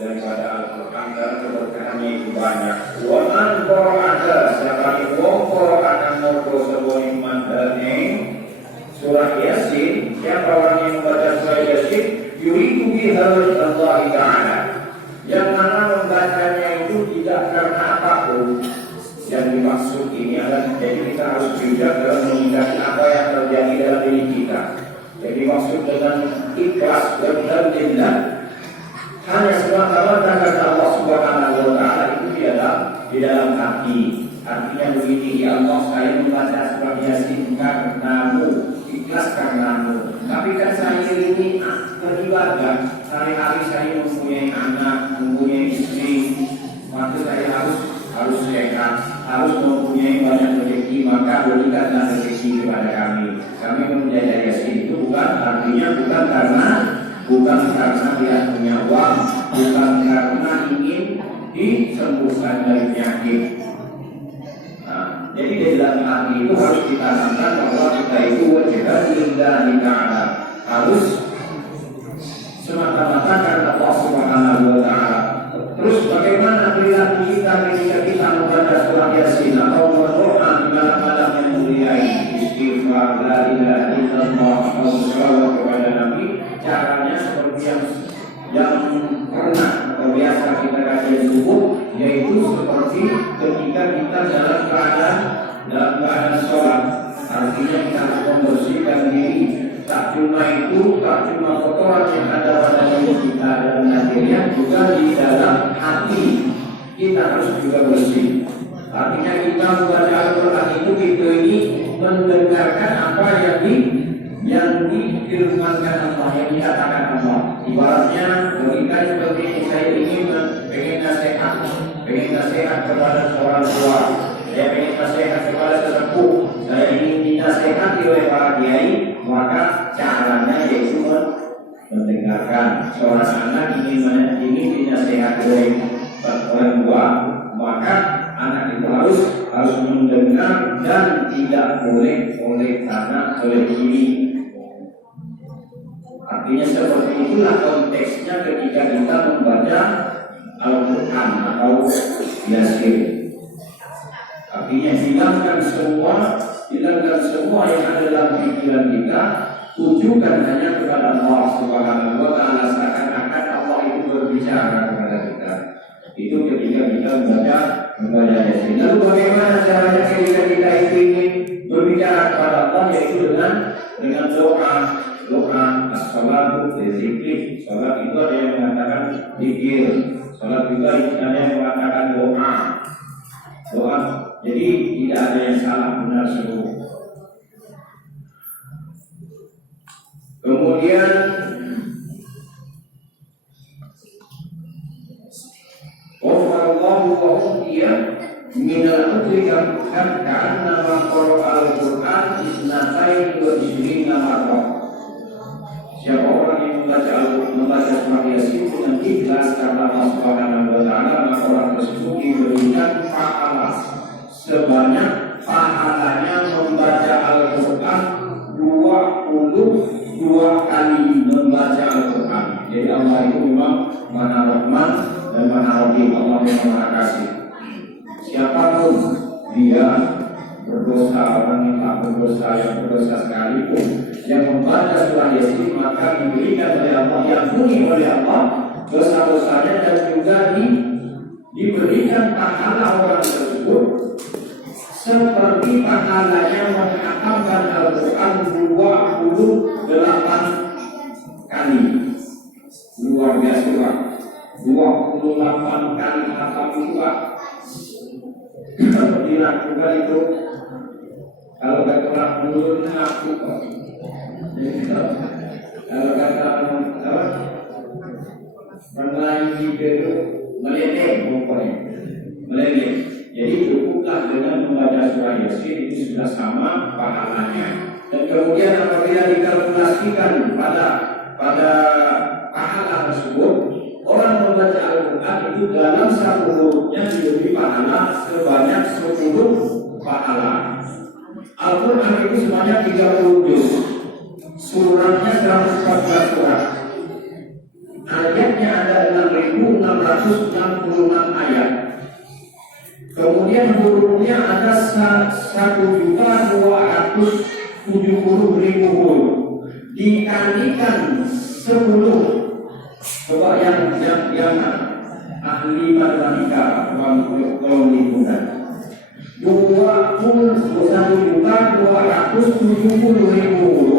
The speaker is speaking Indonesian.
daripada Al-Quran dan keberkahannya itu banyak. Wa man qara'ata siapa wong qara'ana moco sebuah nikmat dari surah Yasin, siapa orang yang membaca surah Yasin yuridu biha Allah Ta'ala, yang mana membacanya itu tidak karena apapun. Yang dimaksud ini adalah jadi kita harus bijak dalam menghindari apa yang terjadi dalam diri kita. Jadi maksud dengan ikhlas dan lillah hanya semata-mata karena Allah Subhanahu wa Ta'ala itu di dalam hati. Artinya begini, ya Allah, saya membaca surah Yasin karenamu, ikhlas karenamu. Tapi kan saya ini beribadah, sehari-hari saya mempunyai anak, mempunyai istri, maka saya harus sehat, harus mempunyai banyak rezeki, maka berikanlah rezeki kepada kami. Kami membaca Yasin itu artinya bukan karena dia punya uang, bukan karena ingin disembuhkan dari penyakit. Nah, jadi di dalam hati itu harus ditanamkan bahwa kita itu wajib lillahi ta'ala, harus semata-mata karena Allah Subhanahu wa Ta'ala. Terus bagaimana perilaku kita ketika kita membaca surah Yasin atau berdoa di malam-malam yang mulia ini, istighfar, la ilaha illallah, sallallahu kepada Nabi. Caranya seperti yang pernah atau biasa kita kajian subuh, yaitu seperti ketika kita dalam keadaan sholat. Artinya kita harus membersihkan diri. Tak cuma kotoran yang ada pada diri kita dalam hatinya, juga di dalam hati kita harus juga bersih. Artinya kita membaca Al-Quran itu kita ini mendengarkan apa yang difirmankan Allah, yang dikatakan Allah. Ibaratnya berikan seperti ini, saya ingin pengen nasihat kepada seorang tua, saya pengen nasihat kepada sesepuh, saya ingin dinasihati oleh para kiai, maka caranya yaitu mendengarkan. Seorang anak ingin dinasihati oleh orang tua, maka anak itu harus mendengar dan tidak boleh oleh kanan oleh kiri. Artinya seperti itulah konteksnya ketika kita membaca Al-Quran atau Yasin. Artinya hilangkan semua yang ada dalam pikiran kita, tujukan hanya kepada Allah Subhanahu wa Ta'ala, seakan-akan Allah itu berbicara kepada kita. Itu ketika kita membaca Yasin. Lalu bagaimana caranya ketika kita itu ingin berbicara kepada Allah, yaitu dengan doa. As-salatu zikir. Salat itu ada yang mengatakan zikir. Salat juga ada yang mengatakan doa. Jadi tidak ada yang salah, benar semua. Kemudian Allahu wa umiya minal udrika karena qara'a al-Qur'an isnatain wa ishrina marrah. Siapa orang yang membaca surah Yasin dengan ikhlas karena Allah Subhanahu wa Ta'ala, maka orang tersebut diberikan pahala sebanyak pahalanya membaca Al-Quran 22 kali membaca Al-Quran. Jadi Allah itu memang Maha Rahman dan Maha Rahim. Allah yang Maha Kasih. Siapapun dia berdosa, orang yang tak berdosa, yang berdosa sekalipun, yang membaca surah Yasin, maka diberikan oleh Allah, diampuni oleh Allah dosa-dosanya, dan juga diberikan pahala orang tersebut seperti pahalanya menghafalkan Al-Quran 28 kali. Luar biasa, 28 kali hafal Al-Quran. Dilakukan itu, kalau gak pernah menurun aku kok. Kalau kata apa? Melayu itu meledek pokoknya, meledek. Jadi cukuplah dengan membaca surah Yasin, itu sudah sama pahalanya. Dan kemudian apabila dikalkulasikan pada pahala tersebut, orang membaca Al-Quran itu dalam satu hurufnya diberi pahala sebanyak 10 pahala. Al-Quran itu sebanyak 30 juz. Suratnya 114 surat. Ayatnya ada 6.600 kemudian hurufnya ada 1.270.000 huruf dikalikan 10. Coba yang ahli matematika kalau dihitung 21.270.000